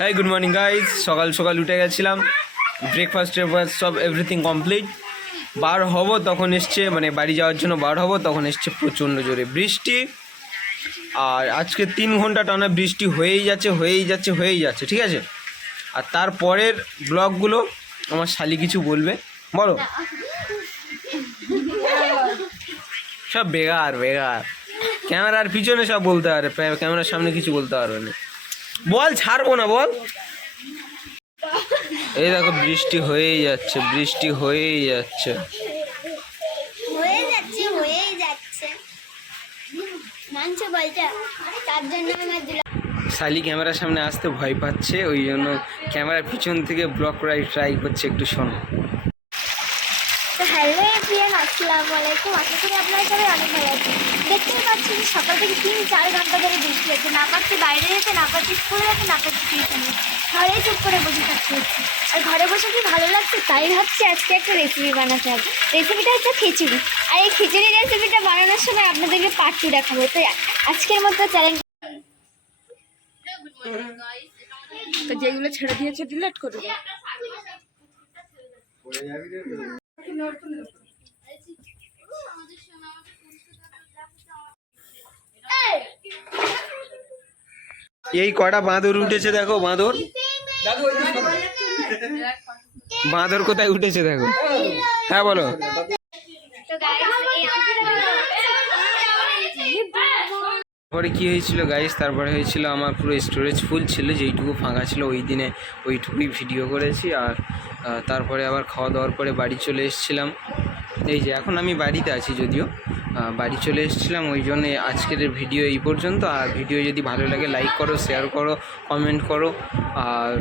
Hi good morning guys, সকাল সকাল উঠে গেছিলাম, ব্রেকফাস্ট সব এভরিথিং কমপ্লিট। বার হব তখন এসছে, মানে বাড়ি যাওয়ার জন্য বার হব তখন এসছে প্রচণ্ড জোরে বৃষ্টি। আর আজকে 3 ঘন্টা টানা বৃষ্টি হয়েই যাচ্ছে, ঠিক আছে। আর তারপরের ব্লগগুলো আমার শালি কিছু বলবে, বলো। সব বেকার ক্যামেরার পিছনে সব বলতে পারে, ক্যামেরার সামনে কিছু বলতে পারবে না। বল, ছাড়বো না, বল। এই দেখো বৃষ্টি হয়েই যাচ্ছে শালি ক্যামেরার সামনে আসতে ভয় পাচ্ছে, ওই জন্য ক্যামেরার পিছন থেকে ব্লগ করার ট্রাই করছে, একটু শোনো। তো হ্যালো এভরিওয়ান, আসসালামু আলাইকুম। আশা করি আপনারা সবাই অনেক ভালো আছেন। দেখতেই পাচ্ছি যে সকাল থেকে 3-4 ঘন্টা ধরে বৃষ্টি হচ্ছে, না পারছি বাইরে যেতে, না পারছি স্কুলে যেতে, না পারছি টিউশনে, ঘরে চুপ করে বসে থাকতে হচ্ছে। আর ঘরে বসে কি ভালো লাগছে, তাই ভাবছি আজকে একটা রেসিপি বানাতে হবে। রেসিপিটা হচ্ছে খিচুড়ি। আর এই খিচুড়ি রেসিপিটা বানানোর সময় আপনাদেরকে পার্ট 2 দেখাবো। তো আজকের মতো চ্যালেঞ্জ, তো যেগুলো ছেড়ে দিয়েছে ডিলিট করে দাও। এই কটা বাঁদর উঠেছে দেখো, বাঁদর কোথায় উঠেছে দেখো। হ্যাঁ বলো। তারপরে কি হয়েছিল গাইস, তারপরে হয়েছিল আমার পুরো স্টোরেজ ফুল ছিল, যেইটুকু ফাঁকা ছিল ওই দিনে ওইটুকুই ভিডিও করেছি। আর তারপরে আবার খাওয়া দাওয়ার পরে বাড়ি চলে এসেছিলাম। এই যে এখন আমি বাড়িতে আছি, যদিও বাড়ি চলে এসেছিলাম, ওই জন্যে আজকের ভিডিও এই পর্যন্ত। আর ভিডিও যদি ভালো লাগে লাইক করো, শেয়ার করো, কমেন্ট করো। আর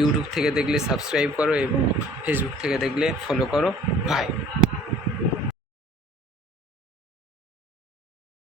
ইউটিউব থেকে দেখলে সাবস্ক্রাইব করো এবং ফেসবুক থেকে দেখলে ফলো করো। বাই।